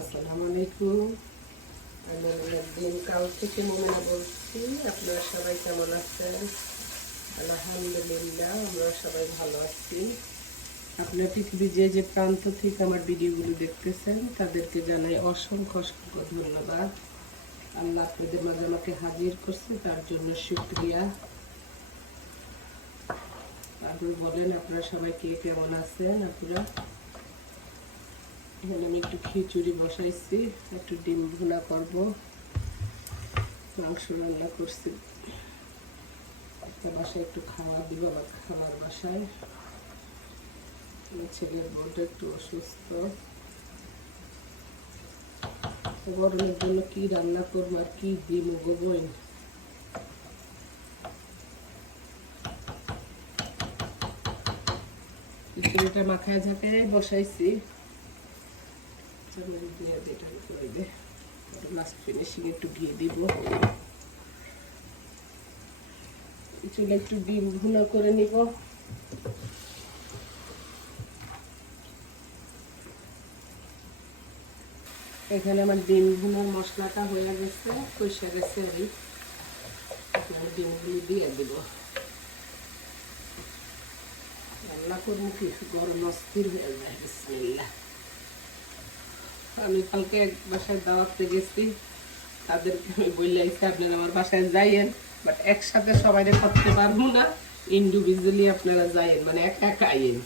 আসসালামু আলাইকুম। আমি দিন কাল থেকে মোমেনা বলছি। আপনারা সবাই কেমন আছেন? আলহামদুলিল্লাহ, আমরা সবাই ভালো আছি। আপনার যে যে প্রান্ত থেকে আমার ভিডিওগুলো দেখতেছেন, তাদেরকে জানাই অসংখ্য অসংখ্য ধন্যবাদ। আল্লাহ আপনাদের মাঝে আমাকে হাজির করছে, তার জন্য শুক্রিয়া। আপনি বলেন, আপনারা সবাই কে কেমন আছেন? আপনারা? এখানে আমি একটু খিচুড়ি বসাইছি, একটু ডিম ভুনা করব, মাংস রান্না করছি। একটা বাসায় একটু খাওয়া দিব, আবার খাবার বাসায়। ছেলের বউটা একটু অসুস্থ। গরমের জন্য কি রান্না করব আর কি দিব গোবইন খিচুড়িটা মাখায় ঝাঁকায় বসাইছি। একটু ডিম ভুনা করে নিব। এখানে আমার ডিম ভুনার মশলাটা হয়ে গেছে, কষে গেছে আমি ডিমগুলি দিয়ে দিব। রান্না করব কি? গরম অস্থির হয়ে যায়, বিসমিল্লাহ। আমি কালকে এক বাসায় দাওয়াতে গেছি। তাদেরকে আমি বলে আইসি আপনারা আমার বাসায় যাইয়েন। বাট একসাথে সবাই করতে পারব না। ইন্ডিভিজুয়ালি আপনারা যাইয়েন মানে একা একা আইয়েন।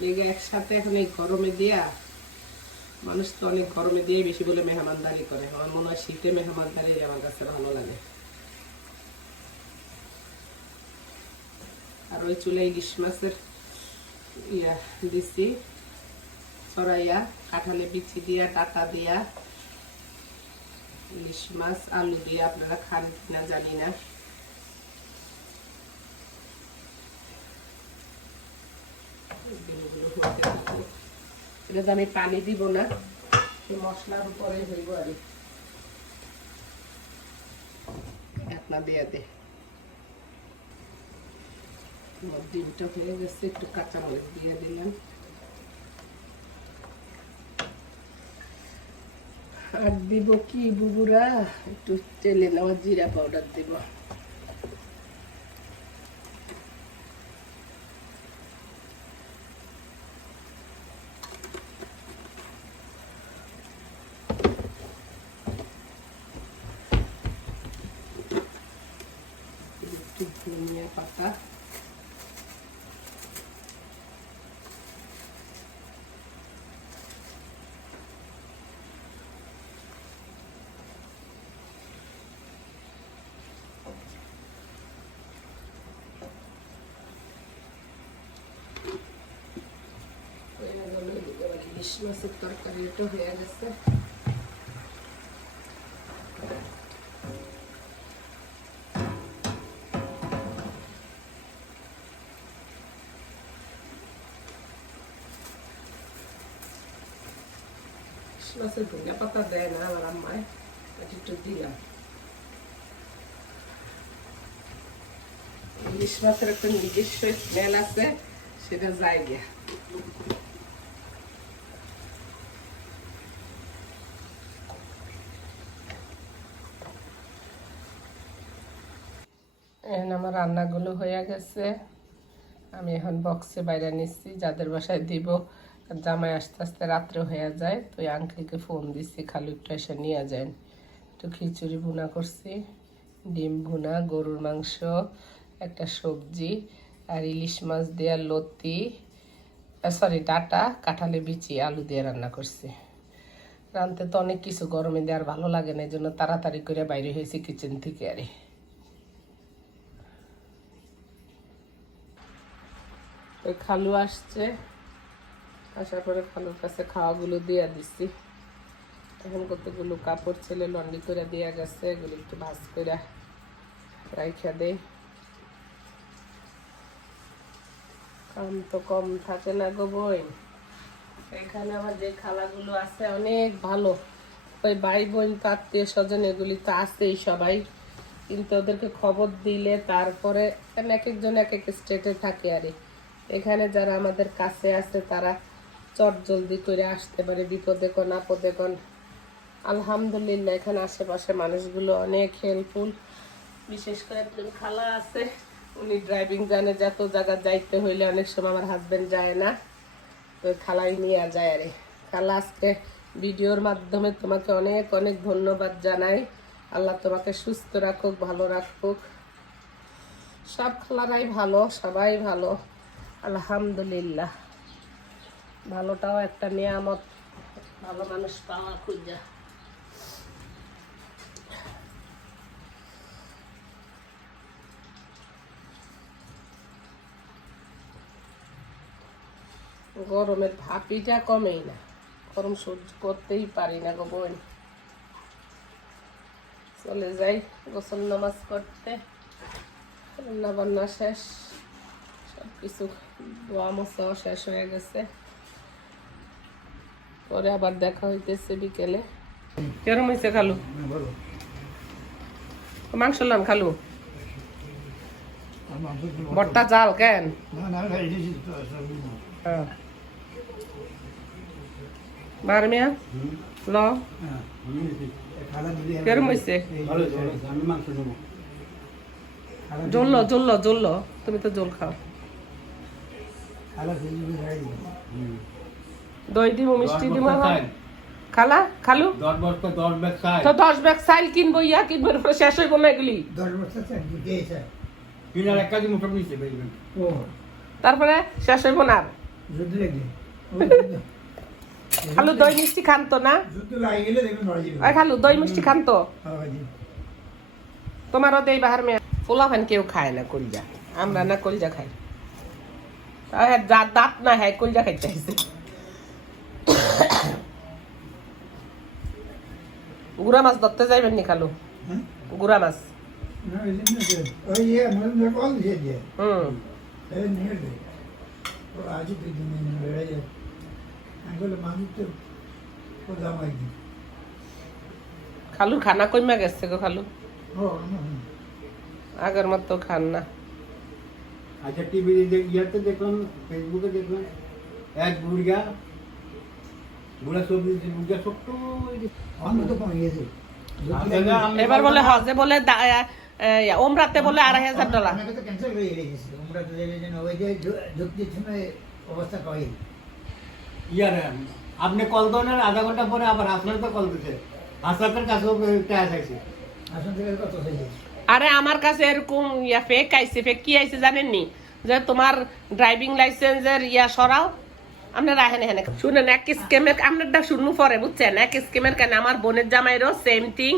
লেগে একসাথে এখন এই গরমে দিয়া, মানুষ তো অনেক গরমে দিয়ে বেশি বলে মেহমানদারি করে। আমার মনে হয় শীতে মেহমানদারি আমার কাছে ভালো লাগে। আর ওই চুলে ইলিশ মাছের ইয়া দিছি। ছড়াইয়া কাঁঠালে বিচি দিয়া, ডাটা দিয়া, ইলিশ মাছ, আলু দিয়ে, আপনারা খান কিনা জানি না। থাকুক। এটাতে আমি পানি দিব না মশলার উপরে হইব আর দিয়ে দে। ডিমটা হয়ে গেছে, একটু কাঁচা মরিচ দিয়ে দিলাম। আর দিব কি বুবুরা? একটু তেলে নেওয়া জিরা পাউডার দিব। পাতা হয়ে গেল এবার ইলিশ মাছের তরকারিটা হয়ে গেছে ইলিশ মাছের ধনিয়া পাতা দেয় না আমার আম্মায় এটা একটু দিলাম ইলিশ মাছের একটা নিজস্ব স্মেল আছে সেটা যায় গিয়া এখন আমার রান্নাগুলো হয়ে গেছে। আমি এখন বক্সে বাইরে নিচ্ছি, যাদের বাসায় দিব। জামাই আস্তে আস্তে রাত্রে হয়ে যায়, তো আঙ্কেলকে ফোন দিচ্ছি, খালি একটু এসে নিয়ে যান। একটু খিচুড়ি ভুনা করছি, ডিম ভুনা, গরুর মাংস, একটা সবজি আর ইলিশ মাছ দেওয়া লতি সরি ডাটা কাঁঠালে বিচি, আলু দিয়ে রান্না করছি। রানতে তো অনেক কিছু গরমে দেওয়ার ভালো লাগে না, এই জন্য তাড়াতাড়ি করে বাইরে হয়েছি কিচেন থেকে আরে। ওই খালু আসছে। আসার পরে খালুর কাছে খাওয়াগুলো দিয়ে দিছি। এখন কতগুলো কাপড় ছেলে লন্ডি করে দেওয়া গেছে, এগুলো একটু ভাজ করে রাইখা দেয় কাম তো কম থাকে না গো বই। এখানে আমার যে খালাগুলো আছে অনেক ভালো। ওই ভাই বোন আত্মীয় স্বজন এগুলি তো আছেই সবাই। কিন্তু ওদেরকে খবর দিলে তারপরে এক একজন এক এক স্টেটে থাকে আরে। এখানে যারা আমাদের কাছে আছে, তারা চট জলদি করে আসতে পারে, বিপদে কোন আপদে কোন। আলহামদুলিল্লাহ, এখানে আশেপাশে মানুষগুলো অনেক হেল্পফুল বিশেষ করে একজন খালা আছে, উনি ড্রাইভিং জানে, যত জায়গা যাইতে হইলে অনেক সময় আমার হাজব্যান্ড যায় না। তো খালাই নিয়ে যায় আরে। খালা, আজকে ভিডিওর মাধ্যমে তোমাকে অনেক অনেক ধন্যবাদ জানাই। আল্লাহ তোমাকে সুস্থ রাখুক, ভালো রাখুক। সব খালারাই ভালো, সবাই ভালো। আলহামদুলিল্লাহ। ভালোটাও একটা নিয়ামত, ভালো মানুষ পাওয়া খুঁজা। গরমের ভাপিটা কমেই না, গরম সহ্য করতেই পারি না গো বোন। চলে যাই গোসল নামাজ করতে রান্না বান্না শেষ। কিছু দোয়া মোছাও শেষ হয়ে গেছে। পরে আবার দেখা হইতেছে বিকেলে। কেরম হয়েছে খালু? মাংস লাম খালু? বট্টা জাল কেন? না। হ্যাঁ। বার মিয়া? ল। হ্যাঁ, কেরম হয়েছে জ্বললো জ্বললো জ্বললো। তুমি তো জল খাও। দিই। দই দিব মিষ্টি দিব খালা খালু? দশ বস্তা দশ ব্যাগ তো দশ ব্যাগ সাইল কিনবো ইয়া কিনবো শেষ হইব না এগুলি তারপরে শেষ হইব না। খালু দই মিষ্টি খান তো না খালু দই মিষ্টি খান তো হ্যাঁ, জি। তোমারও দেই বাহার মেয়ে। পোলা ফান কেউ খায় না কলজা। আমরা না কলজা খাই। হ্যাঁ, যার দাঁত না হ্যাঁ কলজা খাইতে চাইছে গুড়া মাছ ধরতে যাইবেন নি খালু? গুড়া মাছ। যে, ইয়ে, যে। খালুর খানা কইমা গেছে গো খালু? আগের মতো খান না। আচ্ছা টিভি ইয়াতে দেখলাম ফেসবুকে দেখলাম এক বুড়িয়া বুড়া সবজি বুড়িয়া ছোট্ট ওই অন্য তো কমে গেছে। আচ্ছা, এবার বলে হজে বলে ওমরাতে বলে আড়াই হাজার ডলার। ক্যান্সেল হয়ে গেছে। আমরা তো দেখে যেন ওই যে ঢুকতির সময় অবস্থা কয় ইয়ার আপনি কল দেন আর আধা ঘণ্টা পরে আবার হাসনার তো কল দিতে কাছেও ক্যাশ আছে আসন থেকে কত হয়ে গেছে? আরে আমার কাছে এরকম ইয়া ফেক আইছে ফেক কি আইছে জানেননি? যে তোমার ড্রাইভিং লাইসেন্সের ইয়া সরাও। আপনারা হেনে হেনে, শুনেন, এক স্কেমের আপনারটা শুনু পরে, বুঝছেন? এক স্কেমের কেন আমার বোনের জামাইরও সেম থিং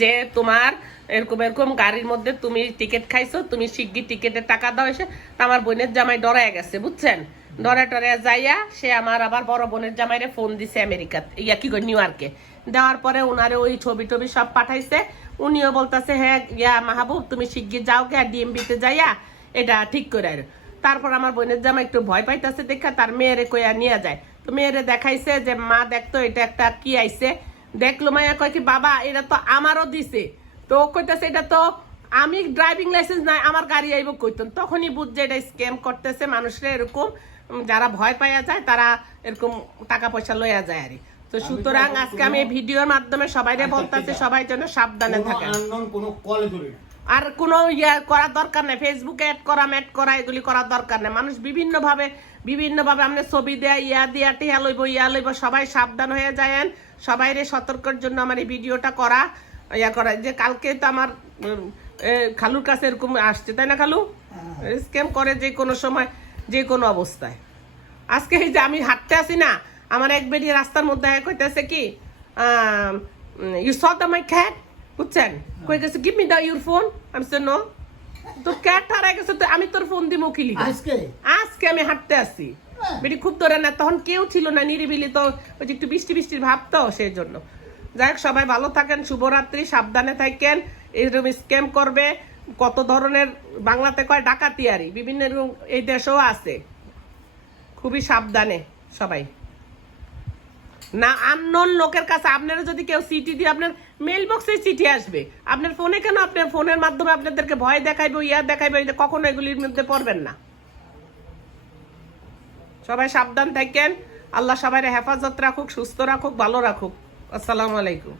যে তোমার এরকম এরকম গাড়ির মধ্যে তুমি টিকিট খাইছো, তুমি শিগগির টিকিটের টাকা দাও এসে আমার বোনের জামাই ডরায় গেছে, বুঝছেন? ডরে টরে যাইয়া সে আমার আবার বড় বোনের জামাইরে ফোন দিছে আমেরিকাত ইয়া কি কই নিউ ইয়র্কে দেওয়ার পরে ওনারে ওই ছবি টবি সব পাঠাইছে। উনিও বলতেছে হ্যাঁ ইয়া মাহবুব, তুমি শিগগির যাও গে ডিএমবিতে যাইয়া এটা ঠিক করে আর তারপর আমার বোনের জামা একটু ভয় পাইতেছে দেখা, তার মেয়েরে কইয়া নিয়ে যায়। তো মেয়েরে দেখাইছে যে, মা দেখতো এটা একটা কি আইছে? দেখল মায়া, কয় কি, বাবা, এটা তো আমারও দিছে। তো কইতাছে, এটা তো আমি ড্রাইভিং লাইসেন্স নাই, আমার গাড়ি আইব কইতেন। তখনই বুঝছে এটা স্ক্যাম করতেছে মানুষরা এরকম, যারা ভয় পাইয়া যায়, তারা এরকম টাকা পয়সা লইয়া যায় আরে তো সুতরাং আজকে আমি এই ভিডিওর মাধ্যমে সবাইরে বলতেছি সবাই যেন সাবধানে না। আর কোনো ইয়া করার দরকার নেই। ফেসবুকে অ্যাড করা ম্যাট করা এগুলি করার দরকার নেই। মানুষ বিভিন্নভাবে বিভিন্নভাবে আপনি ছবি দেয়া ইয়া দিয়া টিয়া লইব ইয়া লইব সবাই সাবধান হয়ে যায়েন। সবাইরে সতর্কের জন্য আমার এই ভিডিওটা করা ইয়া করা। যে কালকে তো আমার খালুর কাছে এরকম আসছে তাই না খালু? স্ক্যাম করে যে কোনো সময় যে কোনো অবস্থায়। আজকে এই যে আমি হাঁটতে আসি না আমার এক বেরিয়ে রাস্তার মধ্যে এক কইতেছে কি ইউ স দ্য মাই খ্যাট বুঝছেন? কই গেছে give me the your phone আমি সে নো তোর ক্যাট হারাই গেছে তো আমি তোর ফোন দি মুখিলি আজকে? আজকে আমি হাঁটতে আসি। বেটি খুব ধরে না তখন কেউ ছিল না নিরিবিলি তো ওই যে একটু বৃষ্টি বৃষ্টির ভাব তো সেই জন্য। যাই হোক সবাই ভালো থাকেন শুভরাত্রি সাবধানে থাকেন এইরকম স্ক্যাম করবে। কত ধরনের বাংলাতে কয় ডাকাতিয়ারি বিভিন্ন এরকম এই দেশেও আছে। খুবই সাবধানে সবাই। না আননোন লোকের কাছে আপনারা যদি কেউ সিটি দিয়ে আপনার মেল বক্সে চিঠি আসবে, আপনার ফোনে কেন আপনার ফোনের মাধ্যমে আপনাদেরকে ভয় দেখাইবে, ইয়া দেখাইবে কখনো এগুলির মধ্যে পড়বেন না। সবাই সাবধান থাকেন, আল্লাহ সবাই হেফাজত রাখুক, সুস্থ রাখুক, ভালো রাখুক। আসসালামু আলাইকুম।